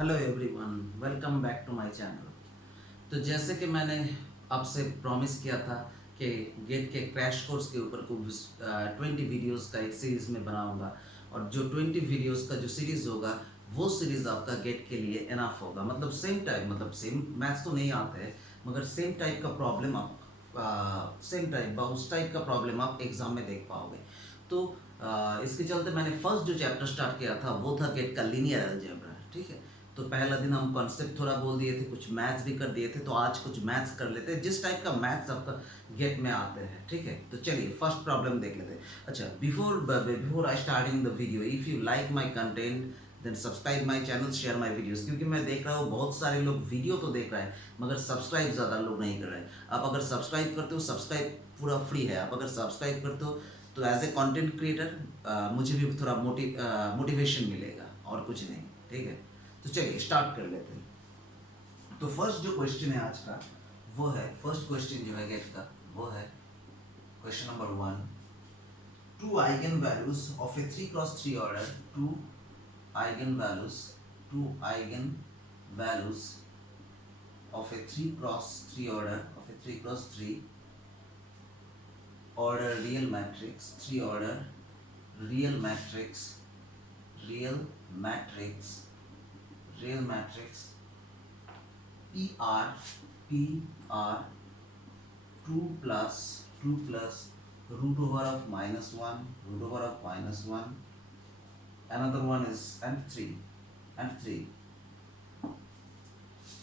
Hello everyone, welcome back to my channel. तो जैसे कि मैंने आपसे प्रॉमिस किया था कि गेट के क्रैश कोर्स के ऊपर कुछ 20 वीडियोस का एक सीरीज़ में बनाऊंगा, और जो 20 वीडियोस का जो सीरीज़ होगा वो सीरीज़ आपका गेट के लिए इनफ होगा। मतलब सेम टाइप, मतलब सेम मैथ्स तो नहीं आते हैं, मगर सेम टाइप का प्रॉब्लम आप सेम टाइप उस टाइप का प्रॉब्लम आप एग्ज़ाम में देख पाओगे। तो इसके चलते मैंने फर्स्ट जो चैप्टर स्टार्ट किया था वो था गेट का लीनियर अलजेब्रा। ठीक है, तो पहला दिन हम कॉन्सेप्ट थोड़ा बोल दिए थे, कुछ मैथ्स भी कर दिए थे, तो आज कुछ मैथ्स कर लेते हैं जिस टाइप का मैथ्स आपका गेट में आते हैं। ठीक है, तो चलिए फर्स्ट प्रॉब्लम देख लेते हैं। अच्छा, before I starting the video, if you like my content then subscribe my channel, share my videos. क्योंकि मैं देख रहा हूँ बहुत सारे लोग वीडियो तो देख रहे हैं मगर सब्सक्राइब ज़्यादा लोग नहीं कर रहे हैं। आप अगर सब्सक्राइब करते हो, सब्सक्राइब पूरा फ्री है, आप अगर सब्सक्राइब करते हो तो एज ए कंटेंट क्रिएटर मुझे भी थोड़ा मोटिवेशन मिलेगा, और कुछ नहीं। ठीक है, तो चलिए स्टार्ट कर लेते हैं। तो फर्स्ट जो क्वेश्चन है आज का वो है, फर्स्ट क्वेश्चन जो है गेट का वो है question number 1। Two eigen values of a 3x3 order, eigen values two eigen values of a 3x3 order real matrix, 3 order real matrix, real matrix real matrix PR 2 plus root over of -1, another one is and 3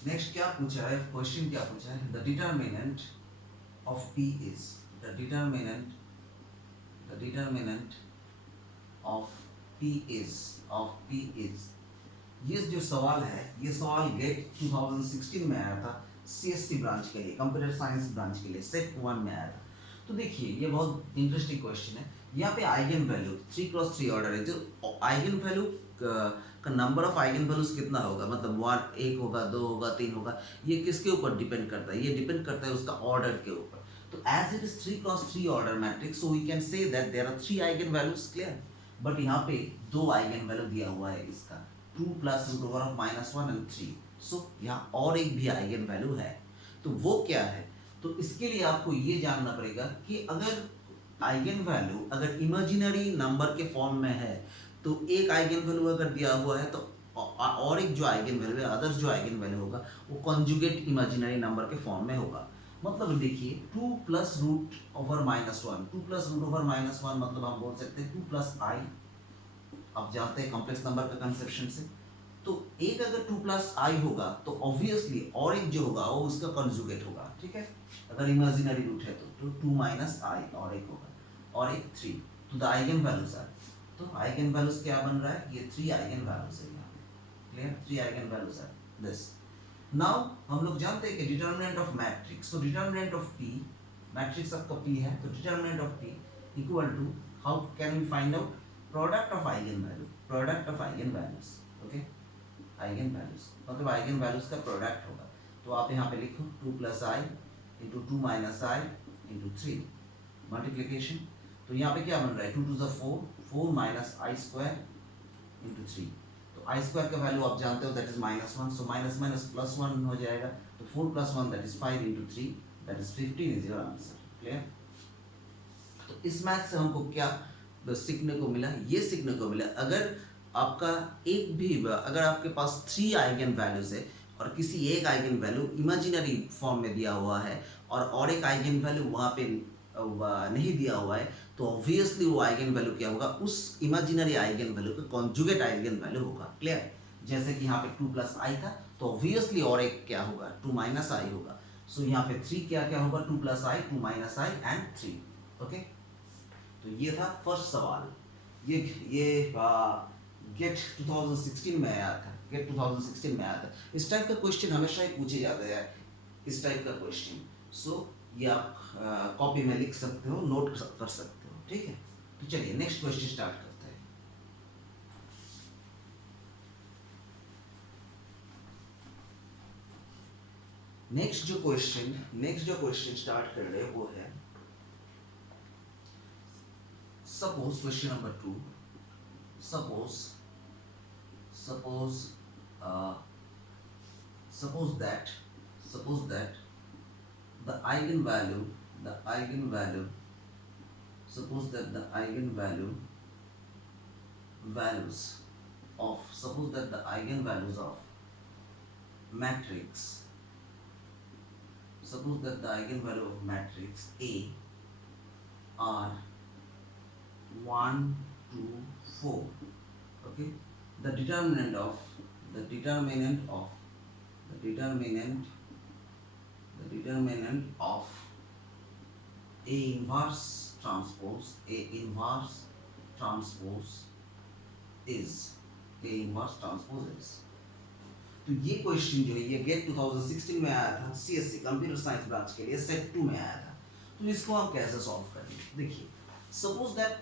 next क्या पूछा है, question क्या पूछा है, the determinant of P is, the determinant of P is. ये जो सवाल है, ये सवाल गेट 2016 में आया था, CSC ब्रांच के लिए, कंप्यूटर साइंस ब्रांच के लिए, सेट 1 में आया था। तो देखिए ये बहुत इंटरेस्टिंग क्वेश्चन है। यहाँ पे आइगन वैल्यू 3x3 ऑर्डर है, जो आइगन वैल्यू का नंबर ऑफ आइगन वैल्यूज कितना होगा, मतलब 1 होगा, 2 होगा, 3 होगा, ये किसके ऊपर डिपेंड करता है, ये डिपेंड करता है उसका ऑर्डर के ऊपर। तो as it is 3x3 order matrix, so we can say that there are 3 eigen values, clear. But यहाँ पे 2 आइगन वैल्यू दिया हुआ है इसका, 2 plus root over of -1 and 3। So यहाँ और एक भी आइगन वैल्यू है, तो वो क्या है। तो इसके लिए आपको ये जानना पड़ेगा कि अगर आइगन वैल्यू अगर इमेजिनरी नंबर के फॉर्म में है, तो एक आइगन वैल्यू अगर दिया हुआ है तो और एक जो आइगन वैल्यू है, अदर्स जो आइगन वैल्यू होगा वो कॉन्जुगेट इमेजिनरी नंबर के फॉर्म में होगा। मतलब देखिए 2 plus root over -1, 2 plus root over -1 मतलब हम बोल सकते हैं 2 प्लस आई। आप जानते हैं कॉम्प्लेक्स नंबर का कंसेप्शन से, तो एक अगर 2 प्लस आई होगा तो ऑब्वियसली और एक जो होगा वो उसका कंजुगेट होगा। ठीक है, अगर इमेजिनरी रूट है तो 2 माइनस आई और एक होगा, और एक 3। तो द आइगन वैल्यूज आर, तो आइगन वैल्यूज क्या बन रहा है, ये 3 आइगन वैल्यूज है यहाँ पे, क्लियर। 3 eigen values are this. Now हम लोग जानते हैं कि डिटर्मिनेंट ऑफ मैट्रिक्स, तो डिटर्मिनेंट ऑफ पी, मैट्रिक्स आपका पी है, तो determinant of P equal to, how can we find out, product of eigen values. Okay, eigen values मतलब आइगन वैल्यूज का प्रोडक्ट होगा। तो आप यहाँ पे लिखो 2 plus I into 2 minus I into 3 multiplication. तो यहाँ पे क्या बन रहा है, 2 2 4, 4 माइनस आई स्क्वायर इंटू 3। तो आई स्क्वायर का वैल्यू आप जानते हो that is -1, so minus minus plus 1 हो जाएगा, तो 4 plus 1 that is 5 into 3 that is 15 is your answer, clear. तो इस मैथ से हमको क्या सीखने को मिला, ये सीखने को मिला अगर आपका एक भी, अगर आपके पास 3 आइगन वैल्यूज है और किसी एक आइगन वैल्यू इमेजिनरी फॉर्म में दिया हुआ है और एक आइगन वैल्यू वहाँ पे नहीं दिया हुआ है, तो ऑब्वियसली वो आइगन वैल्यू क्या होगा, उस इमेजिनरी आइगन वैल्यू का कॉन्जुगेट आइगन वैल्यू होगा, क्लियर। जैसे कि यहाँ पे 2 प्लस आई था, तो ऑब्वियसली और एक क्या होगा, 2 माइनस आई होगा। सो यहाँ पे 3 क्या क्या होगा, 2 plus I, 2 minus I and 3। Okay, तो ये था फर्स्ट सवाल। ये गेट 2016 में आया था, गेट 2016 में आया था। इस टाइप का क्वेश्चन हमेशा ही पूछे जाते हैं, इस टाइप का क्वेश्चन। सो ये आप कॉपी में लिख सकते हो, नोट कर सकते हो, ठीक है। तो चलिए नेक्स्ट क्वेश्चन स्टार्ट करते हैं। नेक्स्ट जो क्वेश्चन स्टार्ट कर रहे हैं वो है, suppose question number 2, suppose suppose that suppose that the eigenvalue the eigenvalue suppose that the eigenvalue values suppose that the eigenvalues of matrix suppose that the eigenvalue of matrix A are 1, 2, 4. Okay, the determinant of the determinant of the determinant of A inverse transpose is A inverse transpose is। तो ये question जो है ये gate 2016 में आया था, CSC computer science branch के लिए सेट 2 में आया था। तो इसको हम कैसे सॉल्व करेंगे? देखिए, suppose that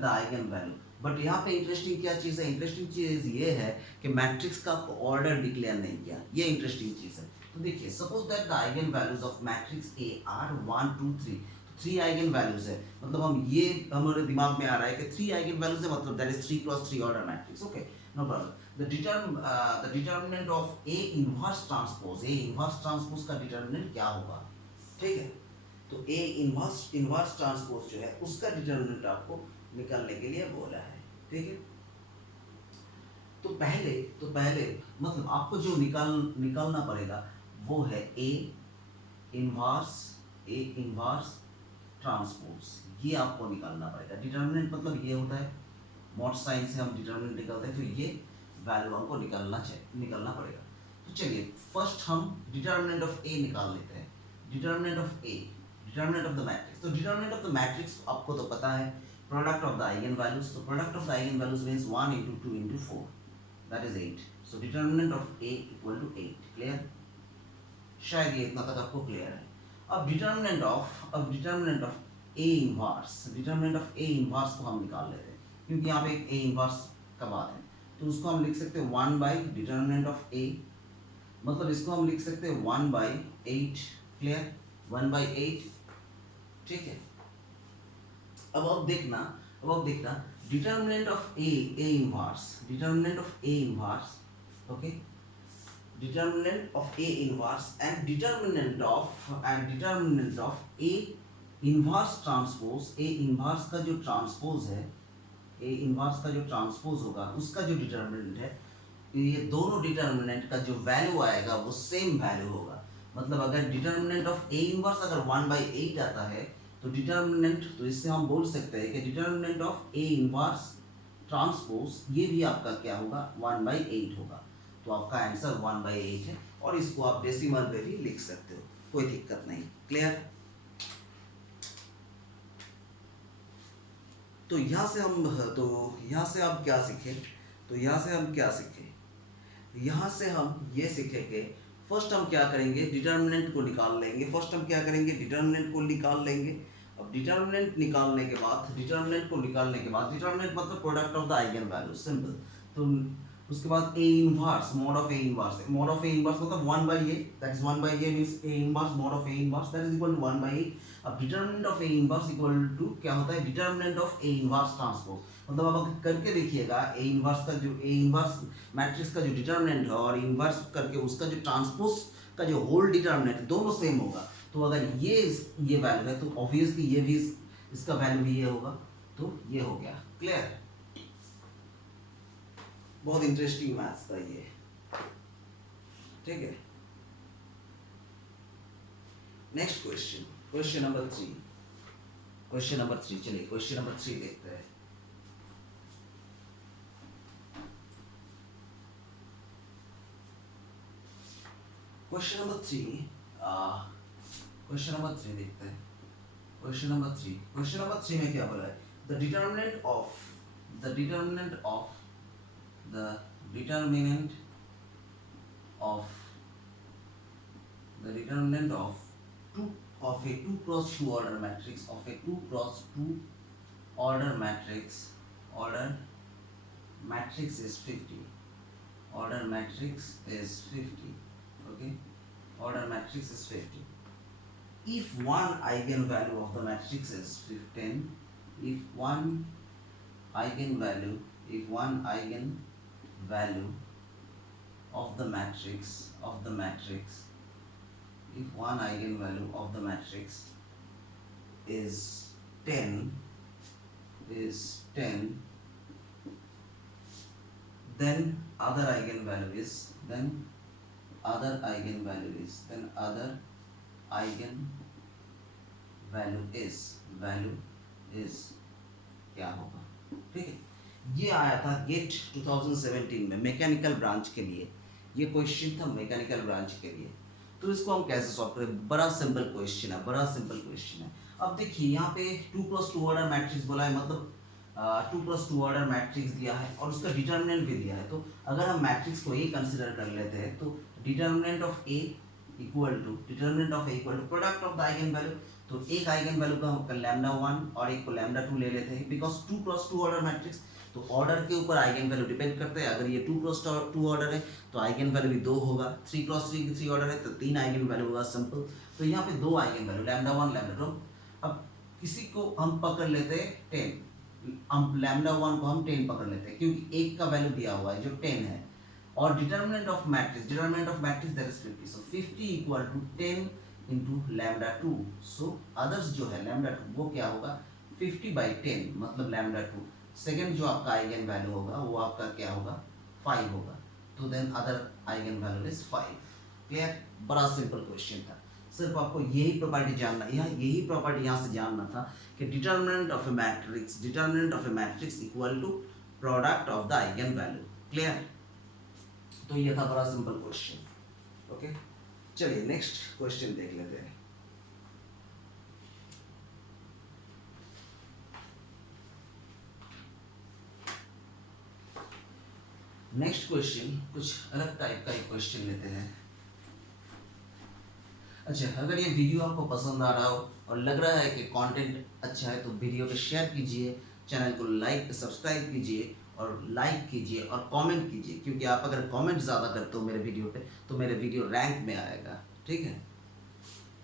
the eigen value, but यहाँ पे इंटरेस्टिंग क्या चीज़ है? इंटरेस्टिंग चीज़ ये है कि मैट्रिक्स का ऑर्डर डिक्लेयर नहीं किया, ये इंटरेस्टिंग चीज़ है। तो देखिए, suppose that the eigen values of matrix A R 1, 2, 3, 3 eigen values है, मतलब हमारे दिमाग में आ रहा है कि 3 आइगन वैल्यूज है, मतलब that is 3 cross 3 order matrix. Okay, no problem. the determinant of A inverse transpose का डिटर्मिनेंट क्या होगा? ठीक है, तो A इनवर्स ट्रांसपोज जो है उसका डिटर्मिनेंट आपको निकालने के लिए बोला है। ठीक है, तो पहले मतलब आपको जो निकालना पड़ेगा वो है A इनवर्स ट्रांसपोज, ये आपको निकालना पड़ेगा। डिटर्मिनेंट मतलब ये होता है, मॉड साइन से हम डिटर्मिनेंट निकालते हैं, तो ये वैल्यू हमको निकालना पड़ेगा। तो चलिए फर्स्ट हम डिटर्मिनेंट ऑफ ए निकाल लेते हैं। डिटर्मिनेंट ऑफ द मैट्रिक्स, तो डिटर्मिनेंट ऑफ द मैट्रिक्स आपको तो पता है, product of the eigen values. तो product of the eigen values means 1 into 2 into 4, that is 8। So determinant of A equal to 8। Clear? शायद ये इतना तक आपको क्लियर है। अब डिटर्मिनेंट ऑफ ए इनवर्स को हम निकाल लेते हैं, क्योंकि यहाँ पे एक ए इनवर्स का बात है, तो उसको हम लिख सकते हैं 1 by डिटर्मिनेंट ऑफ ए, मतलब इसको हम लिख सकते हैं 1 by 8। क्लियर? 1 by 8। ठीक है, अब देखना determinant of A inverse, okay, determinant of A inverse and determinant of A inverse transpose. A inverse का जो ट्रांसपोज है, ए इनवर्स का जो ट्रांसपोज होगा उसका जो डिटर्मिनेंट है, ये दोनों डिटर्मिनेंट का जो वैल्यू आएगा वो सेम वैल्यू होगा। मतलब अगर डिटर्मिनेंट ऑफ ए इनवर्स अगर 1 by 8 आता है तो डिटर्मिनेंट, तो इससे हम बोल सकते हैं कि determinant of A inverse transpose ये भी आपका क्या होगा? 1 by 8 होगा। तो आपका आंसर 1 by 8 है, और इसको आप डेसिमल में भी लिख सकते हो, कोई दिक्कत नहीं। क्लियर? तो यहाँ से हम क्या सीखे? यहाँ से हम ये सीखे कि फर्स्ट हम क्या करेंगे? डिटर्मिनेंट को निकाल लेंगे। डिटर्मिनेंट अब डिटर्मिनेंट निकालने के बाद डिटर्मिनेंट मतलब product of the eigen value, simple. तो उसके बाद A inverse, mod of A inverse मतलब 1 by a, that is 1 by a means A inverse mod of A inverse, that is equal to 1 by a। अब determinant of A inverse equal to क्या होता है? Determinant of A inverse transpose. मतलब आप करके देखिएगा, A inverse matrix का जो डिटर्मिनेंट है और इनवर्स करके उसका जो ट्रांसपोज का जो होल डिटर्मिनेंट दोनों सेम होगा। तो अगर ये वैल्यू है तो ऑब्वियसली ये भी इसका वैल्यू भी ये होगा, तो ये हो गया। क्लियर? बहुत इंटरेस्टिंग मैथ्स था ये। ठीक है, नेक्स्ट क्वेश्चन नंबर 3। चलिए क्वेश्चन नंबर 3 देखते हैं। क्वेश्चन नंबर 3 देखते हैं। क्वेश्चन नंबर 3 में क्या बोला है? The determinant of a 2 cross 2 order matrix is 50. Order matrix is 50. Okay, order matrix is 50. If one eigenvalue of the matrix is 15, if one eigenvalue of of the matrix, if one eigenvalue of the matrix is 10, then other eigenvalue is value is क्या होगा, ठीक है। ये आया था gate 2017 में mechanical branch के लिए, ये क्वेश्चन था मैकेनिकल ब्रांच के लिए। तो इसको हम कैसे सॉल्व करें, बड़ा सिंपल क्वेश्चन है, अब देखिए यहाँ पे 2+2 ऑर्डर मैट्रिक्स बोला है, मतलब 2+2 ऑर्डर मैट्रिक्स दिया है और उसका डिटर्मिनेंट भी दिया है। तो अगर हम मैट्रिक्स को ए कंसिडर कर लेते हैं तो determinant of A equal to product of the eigen value. तो एक आइगन वैल्यू का हम लैम्डा 1 और एक को लैम्डा 2 ले लेते हैं, बिकॉज 2+2 ऑर्डर मैट्रिक्स, तो ऑर्डर के ऊपर आइगन वैल्यू डिपेंड करते हैं। अगर ये 2+2 ऑर्डर है तो आइगन वैल्यू भी 2 होगा, 3+3 ऑर्डर है तो 3 आइगन वैल्यू होगा, सिंपल। तो यहाँ पे 2 आइगन वैल्यू लैम्डा 1 लैम्डा 2। अब किसी को हम पकड़ लेते हैं 10, हम लैम्डा 1 को हम 10 पकड़ लेते हैं क्योंकि एक का वैल्यू दिया हुआ है जो 10 है, और determinant of matrix that is 50, so 50 equal to 10 into lambda 2। So others जो है लैम्डा 2 वो क्या होगा 50/10 मतलब लैम्डा 2। सेकेंड जो आपका आइगन वैल्यू होगा वो आपका क्या होगा 5 होगा, तो then other eigen value is 5। Clear, बड़ा सिंपल क्वेश्चन था, सिर्फ आपको यही प्रॉपर्टी जानना, यही प्रॉपर्टी यहाँ से जानना था कि determinant of a matrix equal to product of the eigen value. Clear, तो ये था बड़ा सिंपल क्वेश्चन। ओके, चलिए नेक्स्ट क्वेश्चन देख लेते हैं। नेक्स्ट क्वेश्चन कुछ अलग टाइप का एक क्वेश्चन लेते हैं। अच्छा, अगर ये वीडियो आपको पसंद आ रहा हो और लग रहा है कि कंटेंट अच्छा है तो वीडियो को शेयर कीजिए, चैनल को सब्सक्राइब कीजिए और लाइक कीजिए और कमेंट कीजिए, क्योंकि आप अगर कमेंट ज़्यादा करते हो मेरे वीडियो पे तो मेरे वीडियो रैंक में आएगा, ठीक है।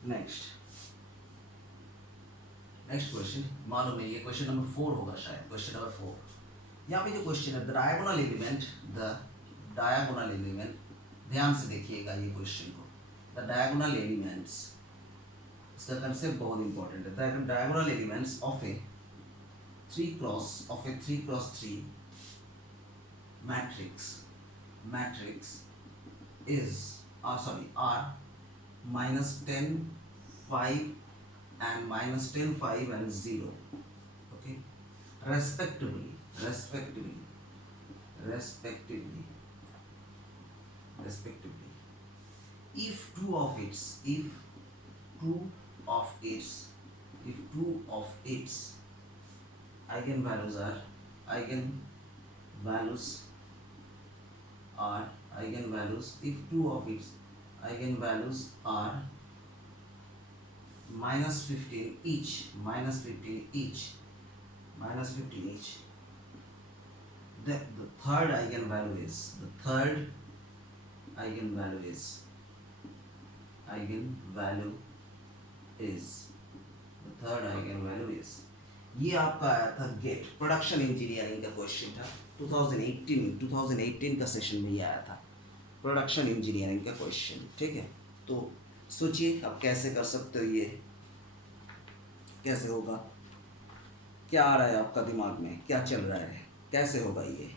नेक्स्ट क्वेश्चन, मालूम है ये क्वेश्चन नंबर 4 होगा शायद, क्वेश्चन नंबर 4। यहाँ पे जो क्वेश्चन है द डायगोनल एलिमेंट, ध्यान से देखिएगा ये क्वेश्चन को। द डायगोनल एलिमेंट्स, इसका कंसेप्ट बहुत इंपॉर्टेंट है। The diagonal elements of a 3x3 matrix are -10, 5 and -10, 5 and 0, okay, respectively. If two of its eigenvalues are if two of its eigenvalues are -15 each, the third eigenvalue is ये आपका आया था gate production engineering का question था, 2018 का session में ये आया था, प्रोडक्शन इंजीनियरिंग का क्वेश्चन, ठीक है। तो सोचिए आप कैसे कर सकते हो, ये कैसे होगा, क्या आ रहा है आपका दिमाग में, क्या चल रहा है, कैसे होगा ये।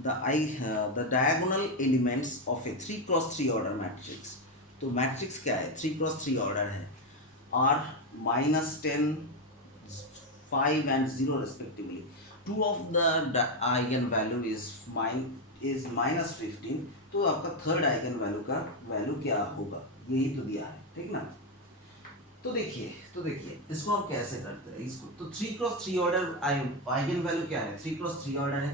The diagonal elements of a 3x3 order matrix, तो मैट्रिक्स क्या है 3x3 ऑर्डर है, are -10, 5 and 0 respectively. Two of the eigenvalue is -15, तो आपका थर्ड आइगन वैल्यू का वैल्यू क्या होगा, यही तो दिया है, ठीक ना। तो देखिए इसको हम कैसे करते हैं इसको, तो 3x3 ऑर्डर आइगन वैल्यू क्या है, 3x3 ऑर्डर है,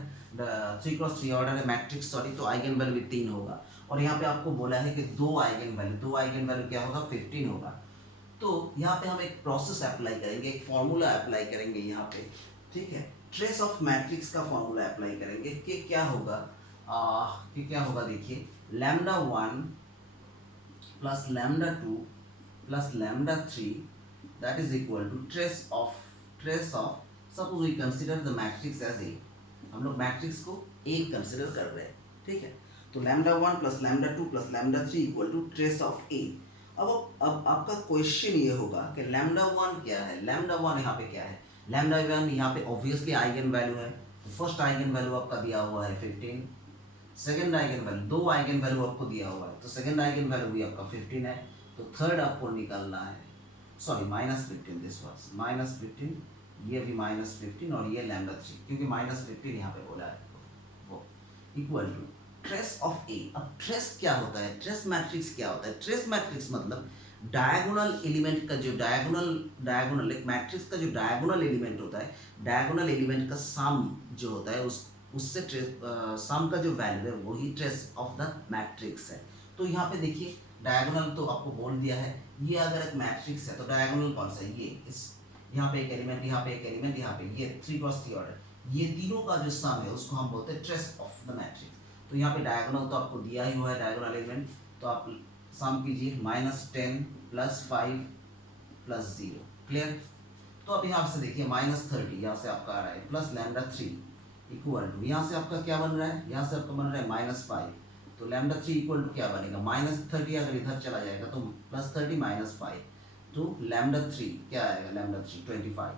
3x3 ऑर्डर है मैट्रिक्स, सॉरी, तो आइगन वैल्यू भी 3 होगा, और यहाँ पे आपको बोला है कि दो आइगन वैल्यू क्या होगा 15 होगा। तो यहाँ पे हम एक प्रोसेस अप्लाई करेंगे, एक फॉर्मूला अप्लाई करेंगे यहाँ पे, ठीक है। ट्रेस ऑफ मैट्रिक्स का फॉर्मूला अप्लाई करेंगे कि क्या होगा, देखिए lambda 1 plus lambda 2 plus lambda 3 that is equal to trace of suppose we consider the matrix as A, हम लोग मैट्रिक्स को एक कंसिडर कर रहे हैं, ठीक है। तो lambda 1 plus lambda 2 plus lambda 3 equal to trace of A. अब आपका क्वेश्चन ये होगा कि लैम्डा 1 क्या है, लैम्डा 1 यहाँ पे क्या है। लैम्डा 1 यहाँ पे ऑब्वियसली आइगन वैल्यू है, तो फर्स्ट आइगन वैल्यू आपका दिया हुआ है 15, सेकंड आइगन वैल्यू, दो आइगन वैल्यू आपको दिया हुआ है, तो सेकंड आइगन वैल्यू भी आपका 15 है, तो थर्ड आपको निकालना है, सॉरी -15, दिस वाज -15, ये भी -15 और ये लैम्डा 3, क्योंकि -15 यहाँ पे बोला है वो equal to trace of A. अब ट्रेस क्या होता है, ट्रेस मैट्रिक्स क्या होता है। ट्रेस मैट्रिक्स मतलब डायगोनल एलिमेंट का जो डायगोनल एक मैट्रिक्स का जो डायगोनल एलिमेंट होता है, डायगोनल एलिमेंट का सम जो होता है उससे सम का जो वैल्यू है वही ट्रेस ऑफ द मैट्रिक्स है। तो यहाँ पे देखिए डायगोनल तो आपको बोल दिया है, ये अगर एक मैट्रिक्स है तो डायगोनल कौन सा है, ये इस यहाँ पे एक एलिमेंट, यहाँ पे एक एलिमेंट, यहाँ पे ये 3 क्रॉस 3 ऑर्डर, ये तीनों का जो सम है उसको हम बोलते हैं ट्रेस ऑफ द मैट्रिक्स। तो यहाँ पे डायगोनल तो आपको दिया ही हुआ है डायगोनल एलिमेंट, तो आप सम कीजिए -10 + 5 + 0, क्लियर। तो अब यहाँ से देखिए -30 यहाँ से आपका आ रहा है प्लस लैम्डा 3 इक्वल टू, यहाँ से आपका क्या बन रहा है, यहाँ से आपका बन रहा है -5, तो लैम्डा 3 इक्वल टू क्या बनेगा, -30 अगर इधर चला जाएगा तो +30 - 5, तो लैम्डा 3 क्या आएगा, लैम्डा 3 25,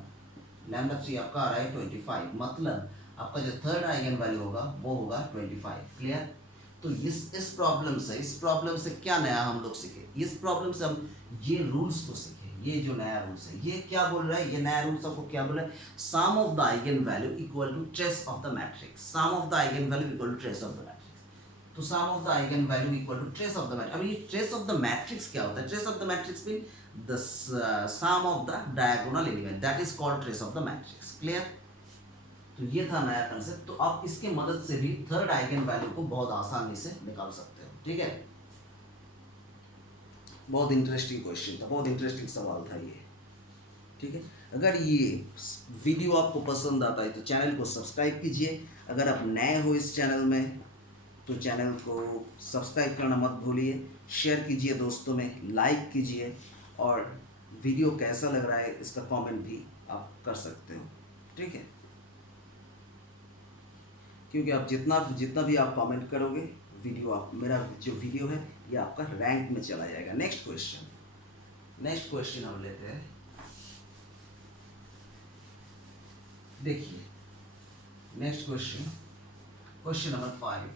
लैम्डा 3 आपका आ रहा है 25, मतलब आपका जो थर्ड आइगन वैल्यू होगा वो होगा 25, क्लियर। तो इस प्रॉब्लम से क्या नया हम लोग सीखे, इस प्रॉब्लम से हम ये रूल्स को सीखे, ये जो नया रूल्स है ये क्या बोल रहा है, ये नया रूल्स आपको क्या बोल रहा है, sum of the eigen value equal to trace of the matrix, sum of the eigen value equal to trace of the matrix. तो sum of the eigen value equal to trace of the matrix. अब ये trace of the matrix क्या होता है, trace of the matrix mean the sum of the diagonal element, that is called trace of the matrix, clear. तो ये था नया concept. तो आप इसके मदद से भी थर्ड आइगन वैल्यू को बहुत आसानी से निकाल सकते हो, ठीक है। बहुत इंटरेस्टिंग क्वेश्चन था, बहुत इंटरेस्टिंग सवाल था ये, ठीक है। अगर ये वीडियो आपको पसंद आता है तो चैनल को सब्सक्राइब कीजिए, अगर आप नए हो इस चैनल में तो चैनल को सब्सक्राइब करना मत भूलिए, शेयर कीजिए दोस्तों में, लाइक कीजिए, और वीडियो कैसा लग रहा है इसका कमेंट भी आप कर सकते हो, ठीक है। क्योंकि आप जितना भी आप कमेंट करोगे वीडियो, आप मेरा जो वीडियो है ये आपका रैंक में चला जाएगा। नेक्स्ट क्वेश्चन हम लेते हैं, देखिए next question number 5,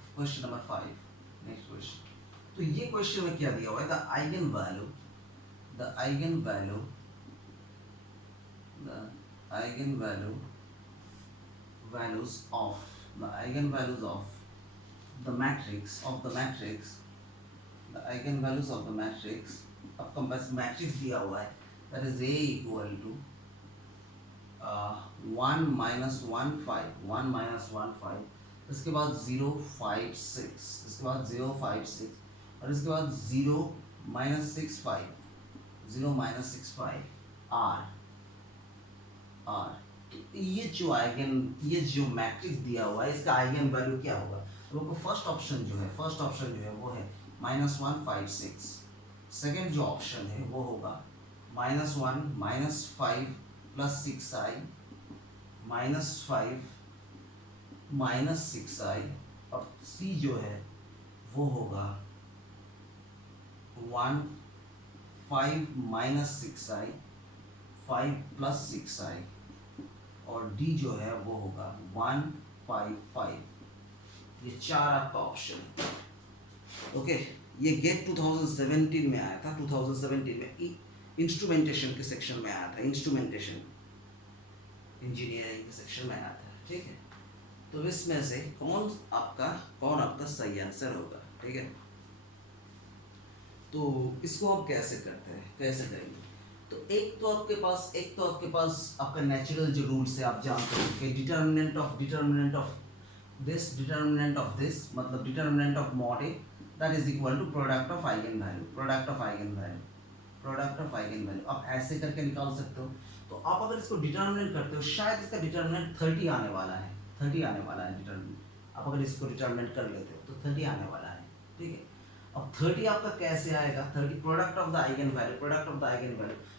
next question. तो ये क्वेश्चन में क्या दिया हुआ है, the eigen eigenvalues of the matrix आपका बस मैट्रिक्स दिया हुआ है, that is A equal to 1 - 1 5, इसके बाद 0 5 6, इसके बाद 0 5 6, और इसके बाद 0 - 6 5 R। ये जो मैट्रिक्स दिया हुआ है इसका आइगन वैल्यू क्या होगा। तो आपको फर्स्ट ऑप्शन जो है वो है -1 5 6, सेकंड जो ऑप्शन है वो होगा -1 -5 + 6i -5 - 6i, और सी जो है वो होगा 1 5 - 6i 5 + 6i, और डी जो है वो होगा 1 5 5। ये चार आपका ऑप्शन, ओके। ये गेट 2017 में आया था, 2017 में इंस्ट्रूमेंटेशन के सेक्शन में आया था, इंस्ट्रूमेंटेशन इंजीनियरिंग के सेक्शन में आया था, ठीक है। तो इसमें से कौन आपका सही आंसर होगा, ठीक है। तो इसको आप कैसे करेंगे, तो एक तो आपके पास आपका नेचुरल जो रूल्स है आप जानते हो कि डिटर्मिनेंट ऑफ दिस मतलब determinant of mod A that is equal to product of eigen value. आप ऐसे करके निकाल सकते हो। तो आप अगर इसको डिटर्मिनेंट करते हो, शायद इसका डिटर्मिनेंट 30 आने वाला है, डिटर्मिनेंट। आप अगर इसको डिटर्मिनेंट कर लेते हो तो 30 आने वाला है, ठीक है। अब 30 आपका कैसे आएगा, 30 product of the eigen value.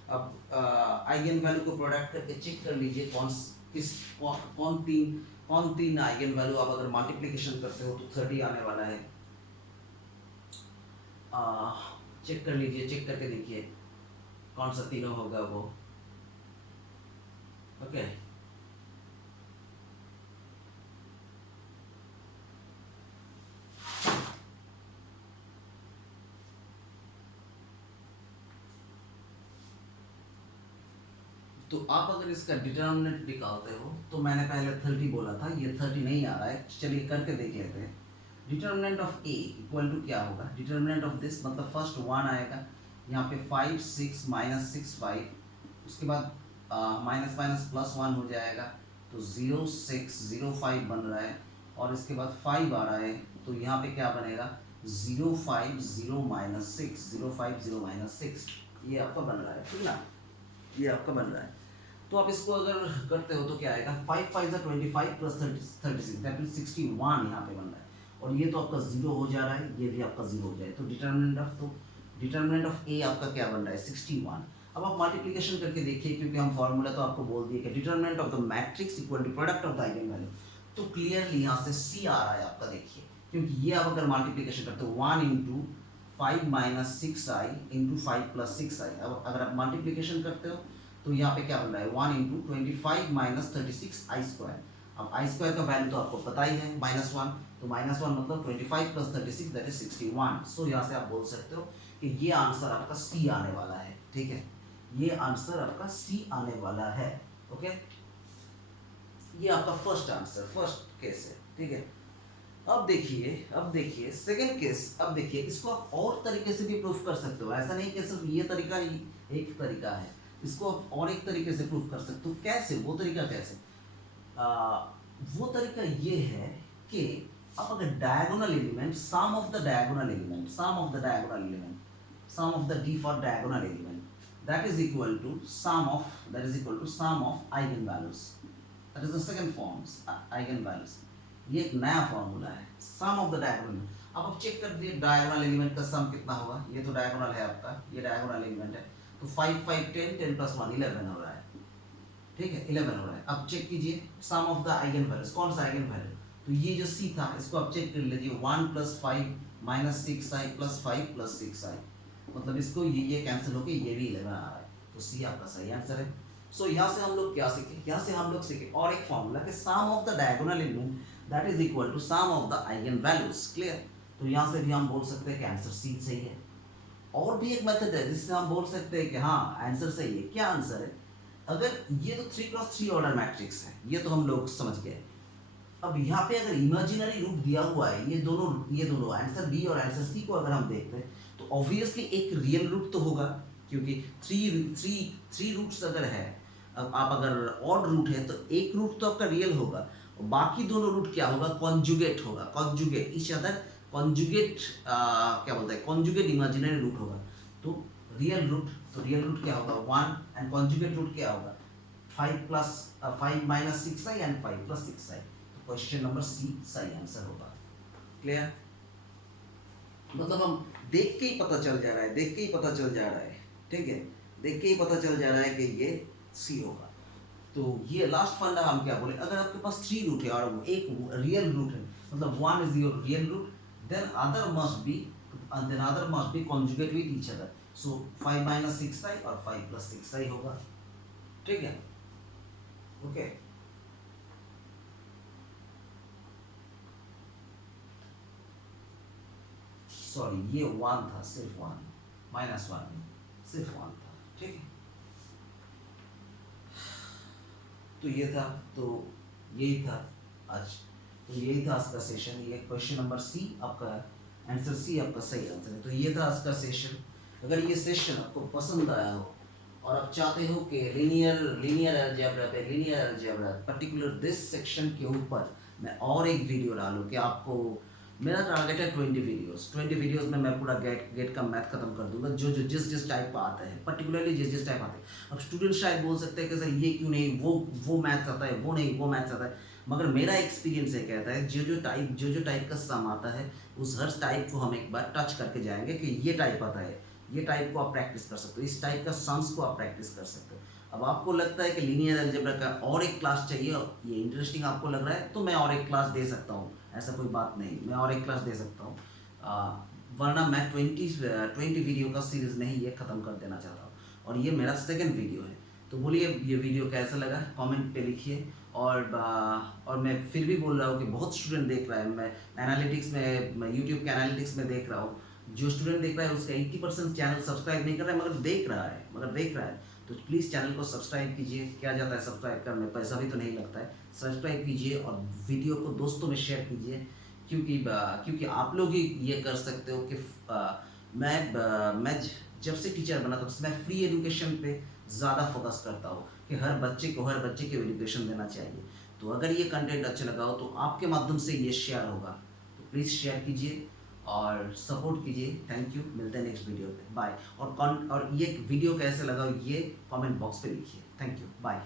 अब आइगन वैल्यू को प्रोडक्ट करके चेक कर लीजिए कौन तीन कौन तीन आइगन वैल्यू आप अगर मल्टीप्लिकेशन करते हो तो 30 आने वाला है। चेक कर लीजिए, चेक करके देखिए कौन सा तीनों होगा वो। ओके तो आप अगर इसका डिटर्मिनेंट निकालते हो तो मैंने पहले 30 बोला था, ये 30 नहीं आ रहा है, चलिए करके देख लेते हैं। Determinant of A equal to क्या होगा, डिटर्मिनेंट ऑफ दिस मतलब फर्स्ट 1 आएगा, यहाँ पे 5 6 माइनस 6 5, उसके बाद माइनस माइनस प्लस 1 हो जाएगा तो 0 6 0 5 बन रहा है, और इसके बाद 5 आ रहा है तो यहाँ पे क्या बनेगा 0 5 0 माइनस 6 0 5 0 माइनस 6, ये आपका बन रहा है, ठीक ना, ये आपका बन रहा है। तो आप इसको अगर करते हो तो क्या आएगा 5 5 25 प्लस 36 दैट मीन 61 यहाँ पे बन रहा है, और ये तो आपका 0 हो जा रहा है, ये भी आपका 0 हो जाए तो डिटर्मिनेंट ऑफ ए आपका क्या बन रहा है 61। अब आप मल्टीप्लिकेशन करके देखिए, क्योंकि हम फॉर्मूला तो आपको बोल दिए कि determinant of the matrix equal to product of the eigen value, तो क्लियरली यहाँ से सी आ रहा है आपका, देखिए क्योंकि ये आप अगर मल्टीप्लिकेशन करते हो 1 into 5 minus 6i into 5 plus 6i, अब अगर आप मल्टीप्लिकेशन करते हो तो यहाँ पे क्या बन रहा है 1 इंटू 25 माइनस 36 आई स्क्वायर। अब आई स्क्वायर का वैल्यू तो आपको पता ही है -1, तो -1 मतलब 25 प्लस 36 दैट इज 61। सो यहाँ से आप बोल सकते हो कि ये आंसर आपका सी आने वाला है, ठीक है, ये आंसर आपका सी आने वाला है। ओके, ये आपका फर्स्ट आंसर, फर्स्ट केस है, ठीक है। अब देखिए सेकंड केस। अब देखिए इसको आप और तरीके से भी प्रूफ कर सकते हो, ऐसा नहीं कि सिर्फ ये तरीका ही एक तरीका है, इसको आप और एक तरीके से प्रूफ कर सकते हो। कैसे? वो तरीका कैसे? वो तरीका ये है कि आप अगर diagonal element, sum of the diagonal element, sum of the D for diagonal element that is equal to sum of eigen values, that is the second form eigen values। ये एक नया फॉर्मूला है, सम ऑफ द डायगोनल। अब आप check कर दिए diagonal element का सम कितना होगा, ये तो डायगोनल है आपका, ये डायगोनल एलिमेंट है, तो 5 5 10 10 प्लस 1 11 हो रहा है, ठीक है 11 हो रहा है। अब चेक कीजिए सम ऑफ द आइगन वैल्यूज, कौन सा आइगन वैल्यू, तो ये जो सी था इसको आप चेक कर लीजिए 1 plus 5 minus 6i plus 5 plus 6i, मतलब इसको ये कैंसिल होके ये भी 11 आ रहा है, तो सी आपका सही आंसर है। सो यहाँ से हम लोग क्या सीखे, यहाँ से हम लोग सीखे और एक फॉर्मूला कि sum of the diagonal element that is equal to sum of the eigen values. Clear? तो यहाँ से भी हम बोल सकते हैं कि आंसर सी सही है। और भी एक मेथड है जिससे हम बोल सकते हैं कि हाँ आंसर सही है। क्या आंसर है? अगर ये तो 3x3 ऑर्डर मैट्रिक्स है, ये तो हम लोग समझ गए। अब यहाँ पे अगर इमेजिनरी रूट दिया हुआ है, ये दोनों आंसर बी और आंसर सी को अगर हम देखते हैं तो ऑब्वियसली एक रियल रूट तो होगा, क्योंकि थ्री रूट्स अगर है, अब आप अगर ऑड रूट है तो एक रूट तो आपका रियल होगा, और बाकी दोनों रूट क्या होगा, कॉन्जुगेट होगा, कॉन्जुगेट ईच अदर, कॉन्जुगेट क्या बोलते हैं, कॉन्जुगेट इमेजिनरी रूट होगा। तो रियल रूट क्या होगा 1, एंड कॉन्जुगेट रूट क्या होगा 5 minus 6i and 5 plus 6i। तो क्वेश्चन नंबर सी सही आंसर होगा। क्लियर? मतलब हम देख के ही पता चल जा रहा है, ठीक है, देख के ही पता चल जा रहा है कि ये सी होगा। तो ये लास्ट फंडा हम क्या बोले, अगर आपके पास 3 रूट है और एक रियल रूट है, मतलब 1 is your real root, then other must be conjugate with each other, so 5 minus 6i और 5 plus 6i होगा, ठीक है। ओके, सॉरी ये 1 था, सिर्फ 1, -1 सिर्फ 1 था, ठीक है। तो ये था, तो यही था आज, तो यही था आज का सेशन। ये क्वेश्चन नंबर सी आपका आंसर, सी आपका सही आंसर है। तो ये था आज का सेशन। अगर ये सेशन आपको पसंद आया हो और आप चाहते हो कि linear algebra particular this section के ऊपर मैं और एक वीडियो डालूँ, कि आपको मेरा टारगेट है 20 वीडियोस में मैं पूरा गेट का मैथ खत्म कर दूंगा, जो जिस टाइप का आता है, पर्टिकुलरली जिस टाइप आते हैं। अब स्टूडेंट शायद बोल सकते हैं कि सर ये क्यों नहीं, वो मैथ्स आता है, वो नहीं वो मैथ्स आता है, मगर मेरा एक्सपीरियंस ये कहता है जो टाइप का सम आता है उस हर टाइप को हम एक बार टच करके जाएंगे कि ये टाइप आता है, ये टाइप को आप प्रैक्टिस कर सकते हो, इस टाइप का सम्स को आप प्रैक्टिस कर सकते हो। अब आपको लगता है कि लीनियर अलजेब्रा का और एक क्लास चाहिए, ये इंटरेस्टिंग आपको लग रहा है, तो मैं और एक क्लास दे सकता हूँ, ऐसा कोई बात नहीं, मैं और एक क्लास दे सकता हूँ। वरना मैं 20 वीडियो का सीरीज़ नहीं ये ख़त्म कर देना चाहता हूँ, और ये मेरा सेकंड वीडियो है। तो बोलिए ये वीडियो कैसा लगा, कमेंट पे लिखिए। और मैं फिर भी बोल रहा हूँ कि बहुत स्टूडेंट देख रहा है, मैं एनालिटिक्स में, मैं यूट्यूब के एनालिटिक्स में देख रहा हूँ, जो स्टूडेंट देख रहा है उसका 80% चैनल सब्सक्राइब नहीं कर रहा है, मगर देख रहा है। तो प्लीज़ चैनल को सब्सक्राइब कीजिए, क्या जाता है सब्सक्राइब करने, पैसा भी तो नहीं लगता है। सब्सक्राइब कीजिए और वीडियो को दोस्तों में शेयर कीजिए, क्योंकि आप लोग ही ये कर सकते हो कि मैं जब से टीचर बना तब से मैं फ्री एजुकेशन पे ज़्यादा फोकस करता हूँ कि हर बच्चे को एजुकेशन देना चाहिए। तो अगर ये कंटेंट अच्छा लगा हो तो आपके माध्यम से ये शेयर होगा, तो प्लीज़ शेयर कीजिए और सपोर्ट कीजिए। थैंक यू, मिलते हैं नेक्स्ट वीडियो पे, बाय। और ये वीडियो कैसे लगा ये कमेंट बॉक्स पे लिखिए। Thank you, bye.